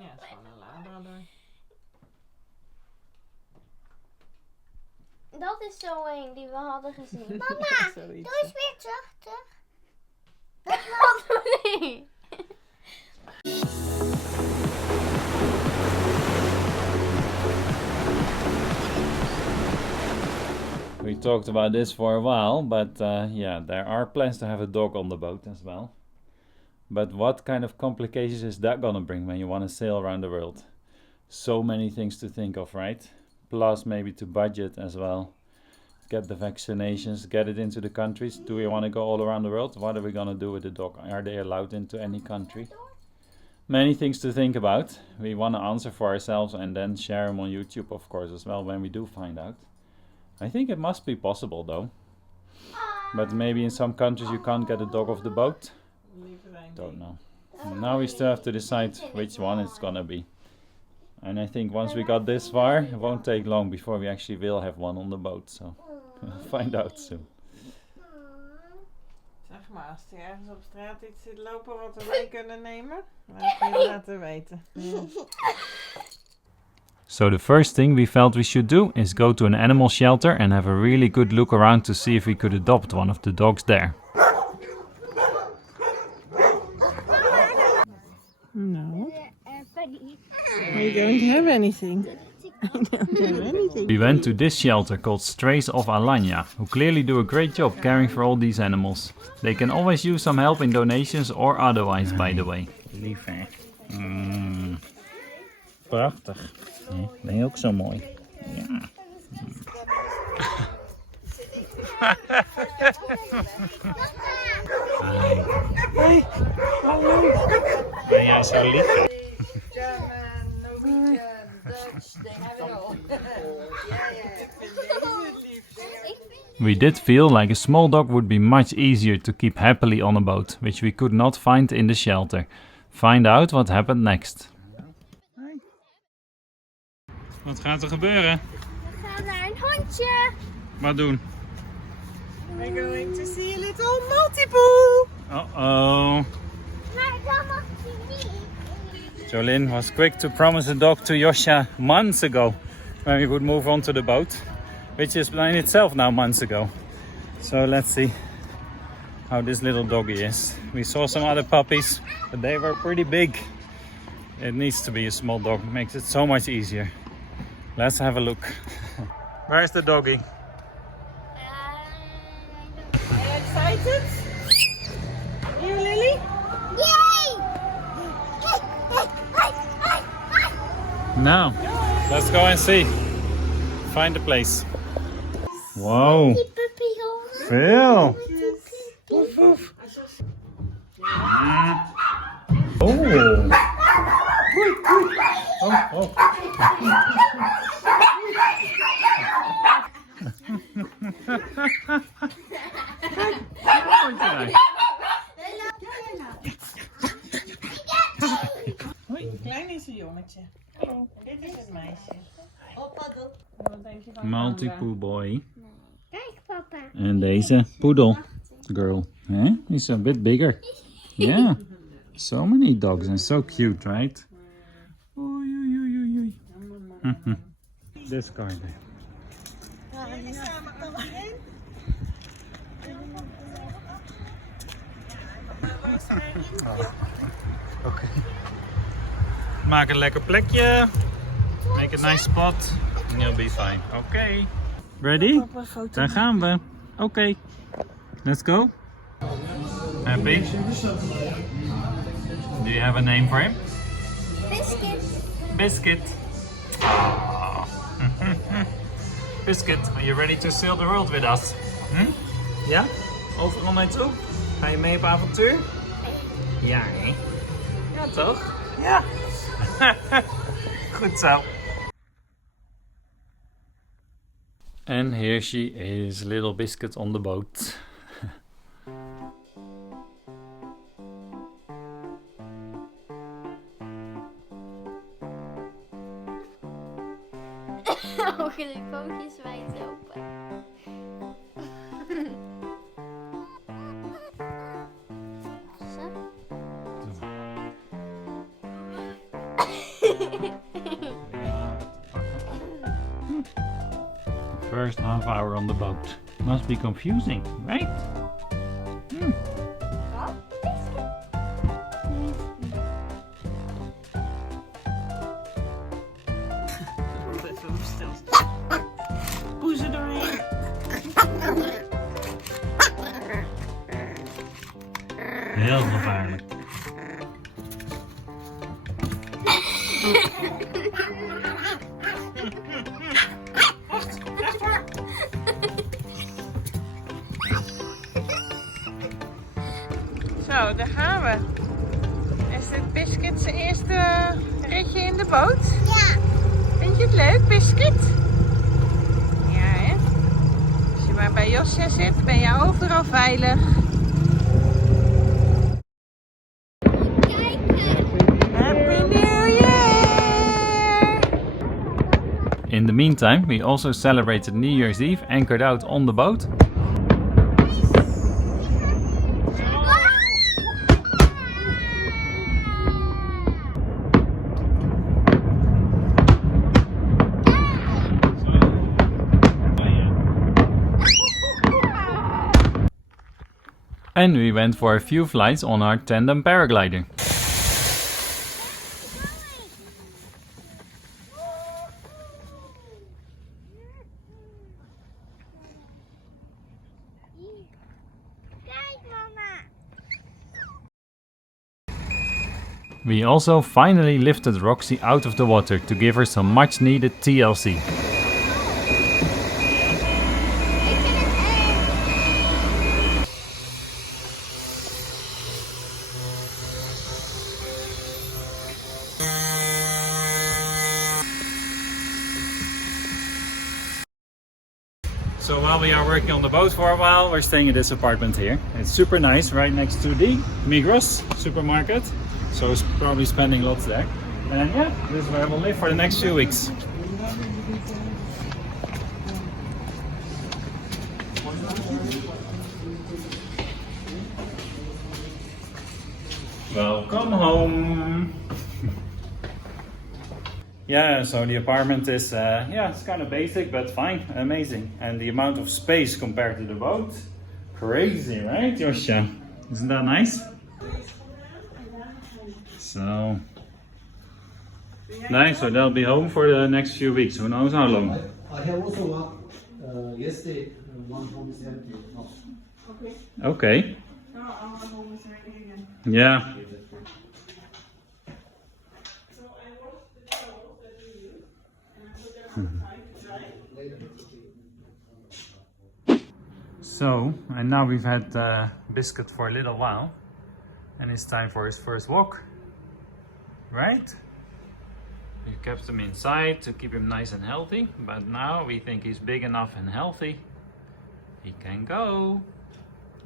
Ja, het is gewoon een labrador. Dat is zo een die we hadden gezien. Mama, doe eens weer terug. Wat nee. We talked about this for a while, but yeah, there are plans to have a dog on the boat as well. But what kind of complications is that gonna bring when you want to sail around the world? So many things to think of, right? Plus maybe to budget as well. Get the vaccinations, get it into the countries. Do we want to go all around the world? What are we gonna do with the dog? Are they allowed into any country? Many things to think about. We want to answer for ourselves and then share them on YouTube, of course, as well when we do find out. I think it must be possible though. But maybe in some countries you can't get a dog off the boat. Don't know. Now we still have to decide which one it's gonna be. And I think once we got this far, it won't take long before we actually will have one on the boat. So we'll find out soon. Zeg maar, als hij ergens op straat iets ziet lopen wat we mee kunnen nemen, laat je het laten weten. Ja. So the first thing we felt we should do is go to an animal shelter and have a really good look around to see if we could adopt one of the dogs there. No. I don't have anything. I don't have anything. We went to this shelter called Strays of Alanya, who clearly do a great job caring for all these animals. They can always use some help in donations or otherwise, by the way. Lief hè? Prachtig. Ben je ook zo mooi? Ja. Hey, hallo. Ben jij zo lief? We did feel like a small dog would be much easier to keep happily on a boat, which we could not find in the shelter. Find out what happened next. Wat gaat er gebeuren? We gaan naar een hondje. Wat doen? We're going to see a little multiple. Uh-oh. Maar dan mag je niet. Jolyn was quick to promise a dog to Josha months ago when we would move on to the boat, which is in itself now months ago. So let's see how this little doggy is. We saw some other puppies, but they were pretty big. It needs to be a small dog, it makes it so much easier. Let's have a look. Where's the doggy? Are you excited? You, Lily? Yay! Now, let's go and see. Find the place. Whoa. Phil. Woof, woof. Oh. Oh, Hoi, klein is een jongetje. Oh, dit is het meisje. Wat denk je van Multiple boy. Kijk papa. En deze poodle girl. Huh? He's a bit bigger. Yeah. So many dogs and so cute, right? Oei, oei, oei, oei. This guy there. Jullie samen komen heen. Oké. Maak een lekker plekje. Make a nice spot. And you'll be fine. Oké. Ready? Daar gaan we. Oké. Let's go. Happy? Do you have a name for him? Biscuit. Biscuit. Aww. Biscuit, are you ready to sail the world with us? Hm? Ja? Overal naartoe? Ga je mee op avontuur? Ja, hè? Ja, toch? Ja. Goed zo. And here she is, little Biscuit on the boat. Ogen de pootjes wijd open. Zo. First half hour on the boat. Must be confusing, right? Even op stil. Poezen doorheen. Heel gevaarlijk. Zo, daar gaan we. Is dit Biscuit zijn eerste ritje in de boot? Ja. Vind je het leuk, Biscuit? Ja, hè? Als je maar bij Josef zit, ben je overal veilig. Happy New Year! In the meantime, we also celebrated New Year's Eve anchored out on the boat. And we went for a few flights on our tandem paraglider. Kijk, mama. We also finally lifted Roxy out of the water to give her some much needed TLC. Ik vind het erg. So while we are working on the boat for a while, we're staying in this apartment here. It's super nice, right next to the Migros supermarket. So it's probably spending lots there. And yeah, this is where we'll live for the next few weeks. Welcome home. Yeah, so the apartment is, yeah, it's kind of basic, but fine, amazing. And the amount of space compared to the boat, crazy, right, Josja? Isn't that nice? So, nice, so they'll be home for the next few weeks, who knows how long. I have also one yesterday, one home is empty. No. Okay. Yeah. So, and now we've had Biscuit for a little while, and it's time for his first walk, right? We kept him inside to keep him nice and healthy, but now we think he's big enough and healthy. He can go,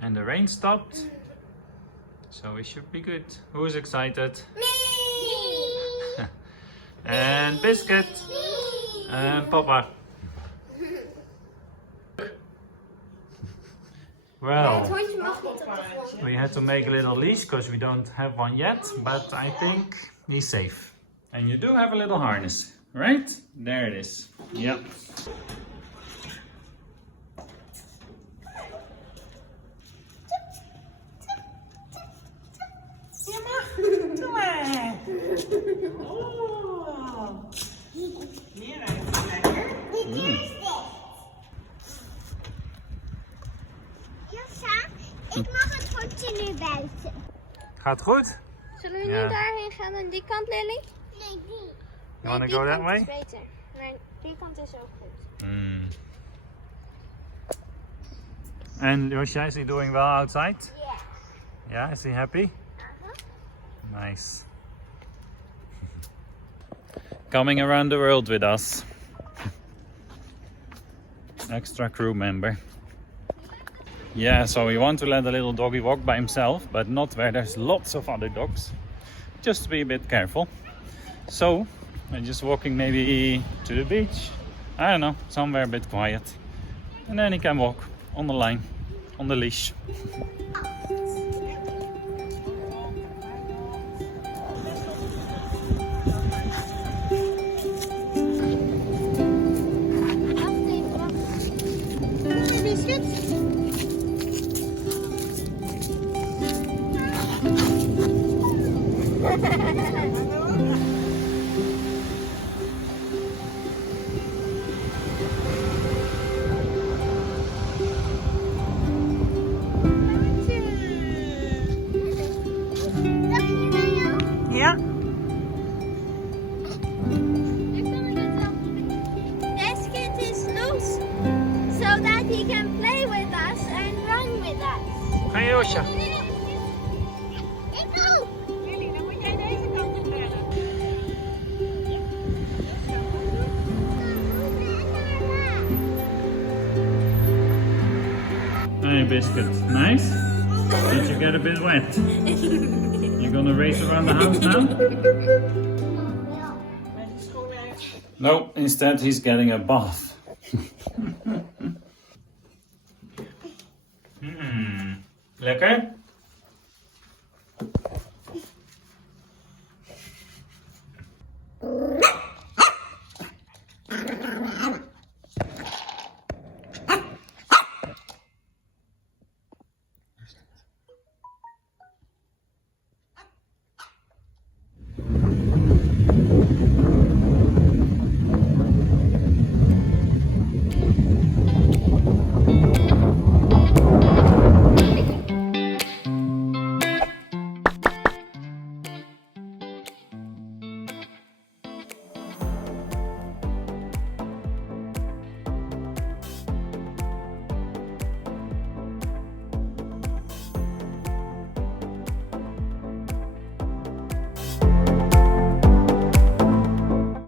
and the rain stopped, so we should be good. Who's excited? Me. And Biscuit, and Papa. Well, hondje mag niet op de grond. we had to make a little leash because we don't have one yet, but I think he's safe. And you do have a little harness, right? There it is. Yep. Ja, maar. Doe maar. Oh. Meer even lekker. Ik mag het hondje nu buiten. Gaat goed? Zullen we nu Ja. daarheen gaan aan die kant, Lily? Nee, die. You wanna die go that kant way? is beter. Maar die kant is ook goed. And Josja, is he doing well outside? Ja. Yeah, is he happy? Nice. Coming around the world with us. Extra crew member. Yeah, so we want to let the little doggy walk by himself, but not where there's lots of other dogs. Just to be a bit careful. So, we're just walking maybe to the beach. I don't know, somewhere a bit quiet. And then he can walk on the line, on the leash. Ga Josje. Ik ook. Lily, dan moet jij deze kant op rennen. Hey Biscuit, nice? Did you get a bit wet? You gonna race around the house now? Met je schoenen uit. No, instead he's getting a bath. Lekker?